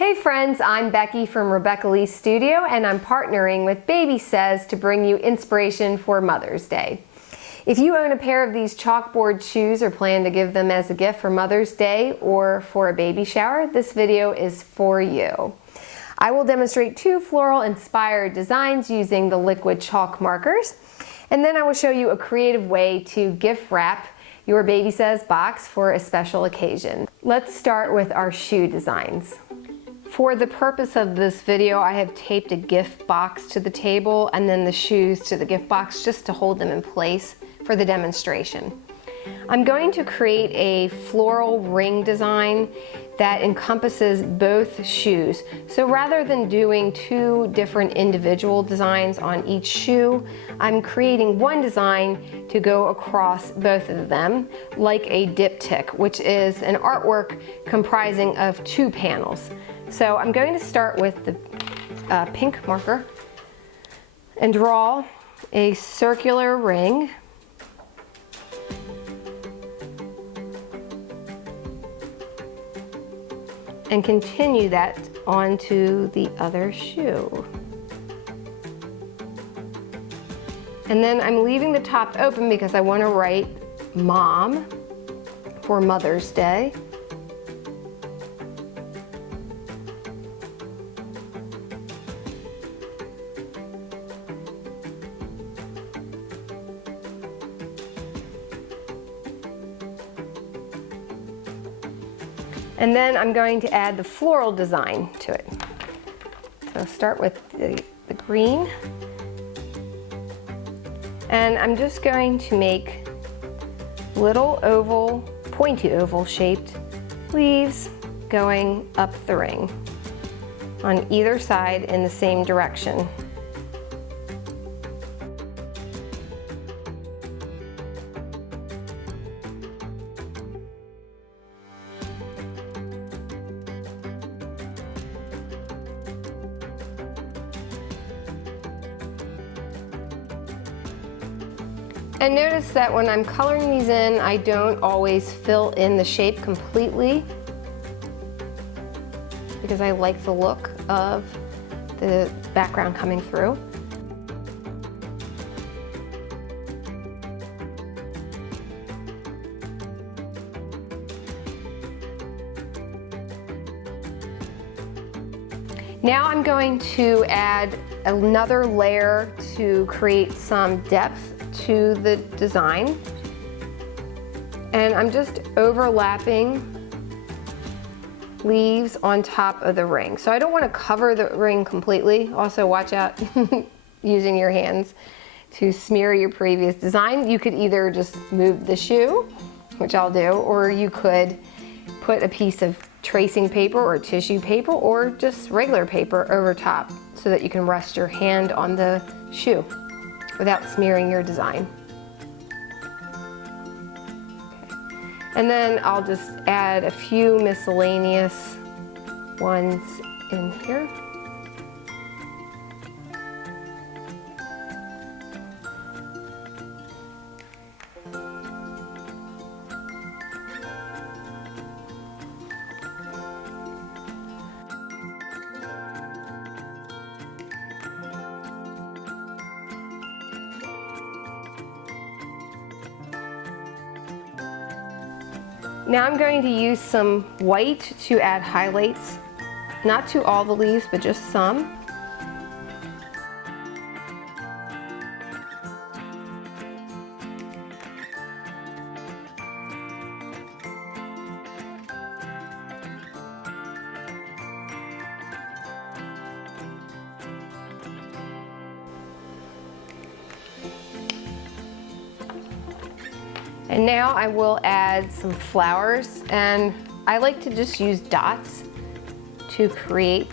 Hey friends, I'm Becky from Rebecca Lee's Studio, and I'm partnering with Baby Says to bring you inspiration for Mother's Day. If you own a pair of these chalkboard shoes or plan to give them as a gift for Mother's Day or for a baby shower, this video is for you. I will demonstrate two floral inspired designs using the liquid chalk markers, and then I will show you a creative way to gift wrap your Baby Says box for a special occasion. Let's start with our shoe designs. For the purpose of this video, I have taped a gift box to the table and then the shoes to the gift box just to hold them in place for the demonstration. I'm going to create a floral ring design that encompasses both shoes. So rather than doing two different individual designs on each shoe, I'm creating one design to go across both of them, like a diptych, which is an artwork comprising of two panels. So I'm going to start with the pink marker and draw a circular ring. And continue that onto the other shoe. And then I'm leaving the top open because I want to write Mom for Mother's Day. And then I'm going to add the floral design to it. So start with the green. And I'm just going to make little oval, pointy oval shaped leaves going up the ring on either side in the same direction. And notice that when I'm coloring these in, I don't always fill in the shape completely because I like the look of the background coming through. Now I'm going to add another layer to create some depth to the design, and I'm just overlapping leaves on top of the ring. So I don't want to cover the ring completely. Also watch out using your hands to smear your previous design. You could either just move the shoe, which I'll do, or you could put a piece of tracing paper or tissue paper or just regular paper over top so that you can rest your hand on the shoe without smearing your design. Okay. And then I'll just add a few miscellaneous ones in here. Now I'm going to use some white to add highlights, not to all the leaves, but just some. And now I will add some flowers, and I like to just use dots to create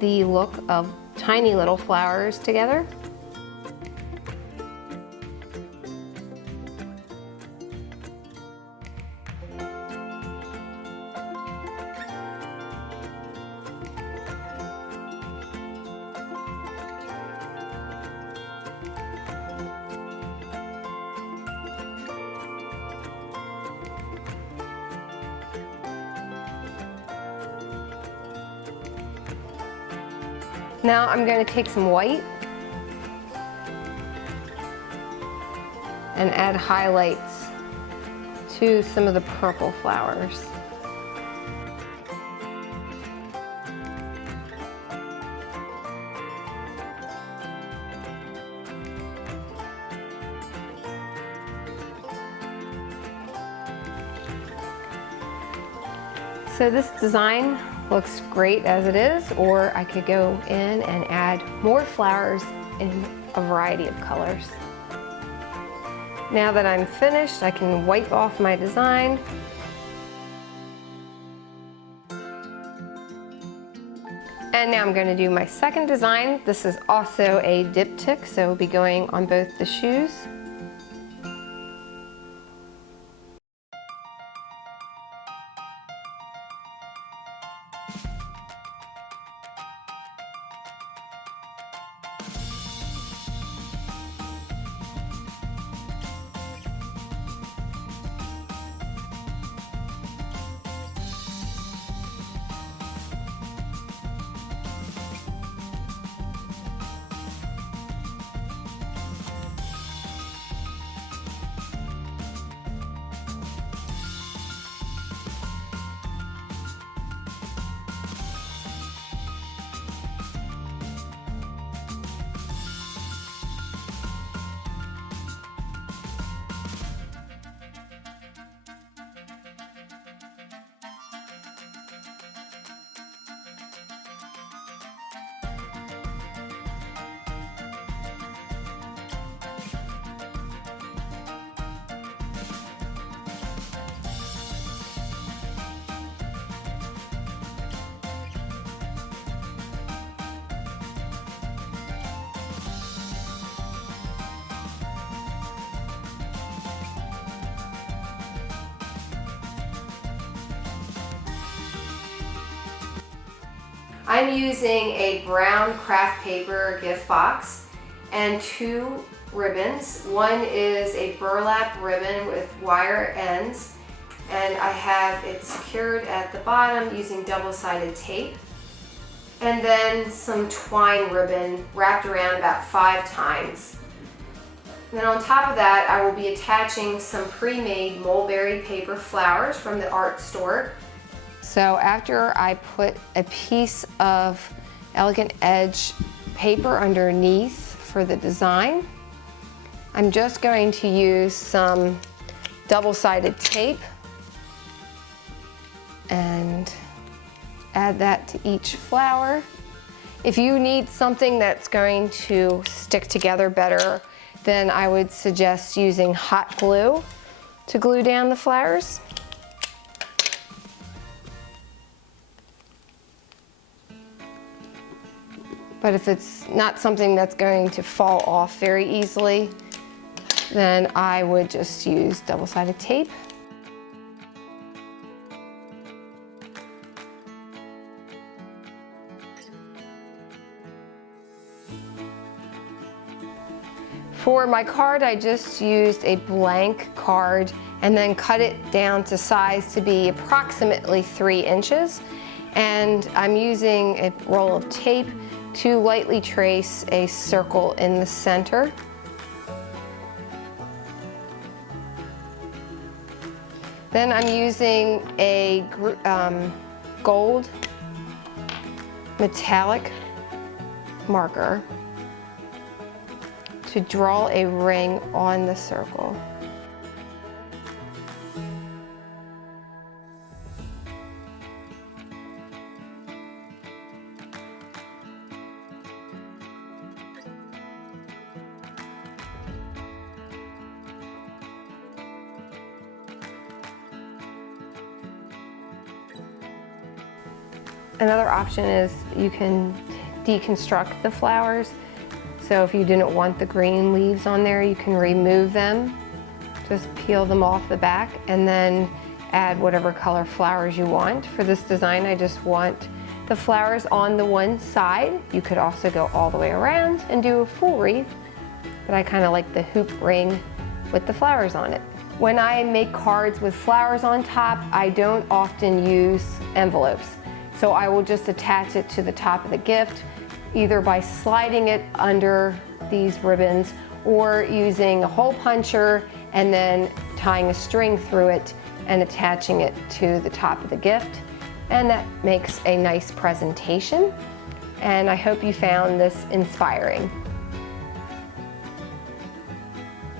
the look of tiny little flowers together. Now I'm going to take some white and add highlights to some of the purple flowers. So this design looks great as it is, or I could go in and add more flowers in a variety of colors. Now that I'm finished, I can wipe off my design. And now I'm going to do my second design. This is also a diptych, so it'll be going on both the shoes. I'm using a brown craft paper gift box and 2 ribbons. One is a burlap ribbon with wire ends, and I have it secured at the bottom using double-sided tape. And then some twine ribbon wrapped around about 5 times. And then on top of that, I will be attaching some pre-made mulberry paper flowers from the art store. So after I put a piece of Elegant Edge paper underneath for the design, I'm just going to use some double-sided tape and add that to each flower. If you need something that's going to stick together better, then I would suggest using hot glue to glue down the flowers. But if it's not something that's going to fall off very easily, then I would just use double-sided tape. For my card, I just used a blank card and then cut it down to size to be approximately 3 inches. And I'm using a roll of tape to lightly trace a circle in the center. Then I'm using a gold metallic marker to draw a ring on the circle. Another option is you can deconstruct the flowers. So if you didn't want the green leaves on there, you can remove them. Just peel them off the back and then add whatever color flowers you want. For this design, I just want the flowers on the one side. You could also go all the way around and do a full wreath, but I kind of like the hoop ring with the flowers on it. When I make cards with flowers on top, I don't often use envelopes. So I will just attach it to the top of the gift, either by sliding it under these ribbons or using a hole puncher and then tying a string through it and attaching it to the top of the gift. And that makes a nice presentation. And I hope you found this inspiring.